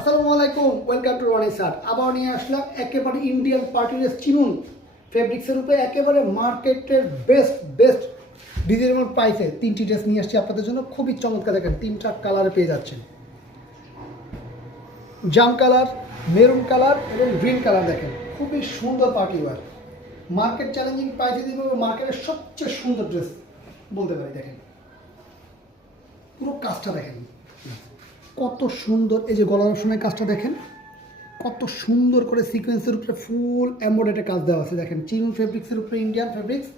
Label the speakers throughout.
Speaker 1: আসসালামু আলাইকুম welcome to Roni সার আবার নিয়ে আসলাম একেবারে ইন্ডিয়ান পার্টির চিনুন। ফেব্রিক্সের উপরে একেবারে মার্কেটের বেস্ট বেস্ট ডিজাইনের প্রাইসে তিনটি ড্রেস নিয়ে আসছি আপনাদের জন্য। খুবই চমৎকার দেখেন, তিনটা কালারে পেয়ে যাচ্ছেন। জাম কালার মেরুন কালার এবং গ্রিন কালার দেখেন। খুবই সুন্দর পার্টি ওয়ার মার্কেট চ্যালেঞ্জিং প্রাইসে দিব মার্কেটের সবচেয়ে সুন্দর ড্রেস বলতে পারি, দেখেন। পুরো কাজটা দেখেন। কত সুন্দর, এই যে গলার অপশনের কাজটা দেখেন। কত সুন্দর করে সিকোয়েন্সের উপরে ফুল এম্বয়ডারি কাজ দেওয়া আছে, দেখেন। চিনন ফেব্রিক্সের উপরে ইন্ডিয়ান ফেব্রিক্স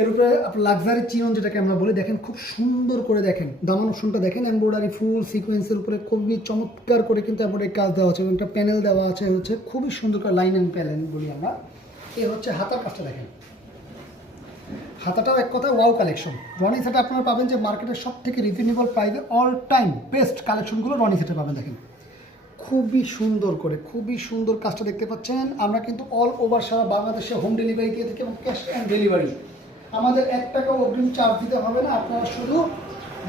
Speaker 1: এর উপরে লাক্সারি চিনন যেটাকে আমরা বলি, দেখেন, খুব সুন্দর করে দেখেন। দামান অপশনটা দেখেন এম্বয়ডারি ফুল সিকোয়েন্সের উপরে খুবই চমৎকার করে কিন্তু এম্বয়ডারি কাজ দেওয়া আছে, এবং একটা প্যানেল দেওয়া আছে, হচ্ছে খুবই সুন্দর করে লাইন অ্যান্ড প্যানেল বলি আমরা। এই হচ্ছে হাতার কাজটা দেখেন। হাতাটাও এক কথা ওয়াও কালেকশন রনি সেটে আপনারা পাবেন যে মার্কেটের সব থেকে রিজনেবল প্রাইসে অল টাইম বেস্ট কালেকশনগুলো রনি সেটে পাবেন, দেখেন। খুবই সুন্দর করে, খুবই সুন্দর কাজটা দেখতে পাচ্ছেন। আমরা কিন্তু অল ওভার সারা বাংলাদেশে হোম ডেলিভারি দিয়ে থাকি এবং ক্যাশ অ্যান্ড ডেলিভারি আমাদের এক টাকা অগ্রিম চার্জ দিতে হবে না। আপনারা শুধু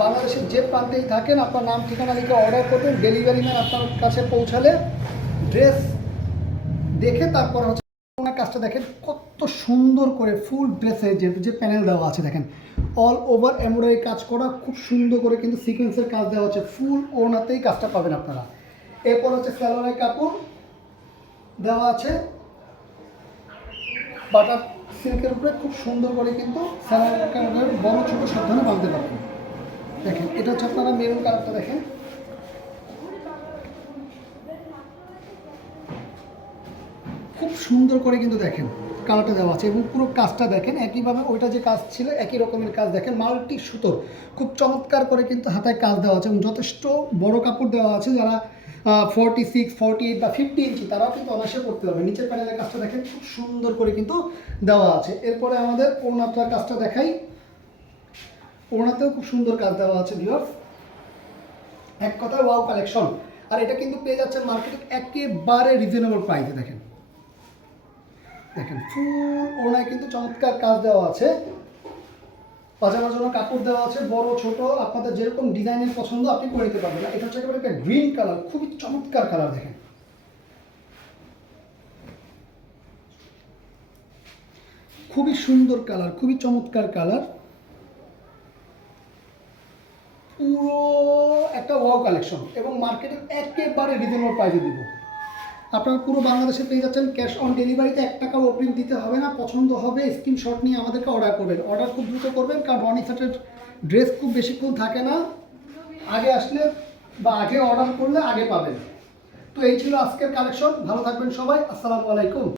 Speaker 1: বাংলাদেশের যে প্রান্তেই থাকেন, আপনার নাম, ঠিকানা লিখে অর্ডার করবেন। ডেলিভারি ম্যান আপনার কাছে পৌঁছালে ড্রেস দেখে তারপর হচ্ছে কাজটা দেখেন, কত সুন্দর করে ফুল ড্রেসে যে যে প্যানেল দেওয়া আছে দেখেন অল ওভার এমব্রয়ডারি কাজ করা, খুব সুন্দর করে কিন্তু সিকোয়েন্সের কাজ দেওয়া আছে ফুল ওনাতেই কাজটা পাবেন আপনারা। এরপর হচ্ছে স্যালোয়ারের কাপড় দেওয়া আছে। বাটার সিল্কের উপরে খুব সুন্দর করে কিন্তু স্যালোয়ারের কাপড়ের বড় ছোটো সব ধরনের বাঁধতে পারবেন। দেখেন, এটা হচ্ছে আপনারা মেরুন কালারটা দেখেন খুব সুন্দর করে কিন্তু দেখেন কালারটা দেওয়া আছে এবং পুরো কাজটা দেখেন, একইভাবে ওইটা যে কাজ ছিল, একই রকমের কাজ দেখেন, মাল্টি সুতোর। খুব চমৎকার করে কিন্তু হাতায় কাজ দেওয়া আছে এবং যথেষ্ট বড় কাপড় দেওয়া আছে যারা ফর্টি সিক্স ফর্টি এইট বা ফিফটি ইঞ্চি তারাও কিন্তু অনায়াসে করতে পারবে। নিচের প্যানেলের কাজটা দেখেন, খুব সুন্দর করে কিন্তু দেওয়া আছে। এরপরে আমাদের ওড়নাটার কাজটা দেখাই। ওড়নাতেও খুব সুন্দর কাজ দেওয়া আছে ভিওর্স এক কথায় ওয়াও কালেকশন আর এটা কিন্তু পেয়ে যাচ্ছেন মার্কেটে একেবারে রিজনেবল প্রাইসে দেখেন। দেখেন, ফুল ওড়নায় কিন্তু চমৎকার কাজ দেওয়া আছে। পাজামার জন্য কাপড় দেওয়া আছে, বড়, ছোট, আপনাদের যেরকম ডিজাইনের পছন্দ আপনি করে নিতে পারবেন। এটা হচ্ছে একেবারে একটা গ্রিন কালার, খুবই চমৎকার কালার দেখেন। খুবই সুন্দর কালার, খুবই চমৎকার কালার। পুরো একটা ওয়াও কালেকশন এবং মার্কেটের একেবারে রিজনেবল প্রাইসে দিব। আপনারা পুরো বাংলাদেশে পেয়ে যাচ্ছেন ক্যাশ অন ডেলিভারিতে এক টাকাও অগ্রিম দিতে হবে না, পছন্দ হবে স্ক্রিনশট নিয়ে আমাদেরকে অর্ডার করবেন। অর্ডার খুব দ্রুত করবেন, কারণ রনি সেটের ড্রেস খুব বেশিক্ষণ থাকে না। আগে আসলে বা আগে অর্ডার করলে আগে পাবেন। তো এই ছিল আজকের কালেকশন ভালো থাকবেন সবাই, আসসালামু আলাইকুম।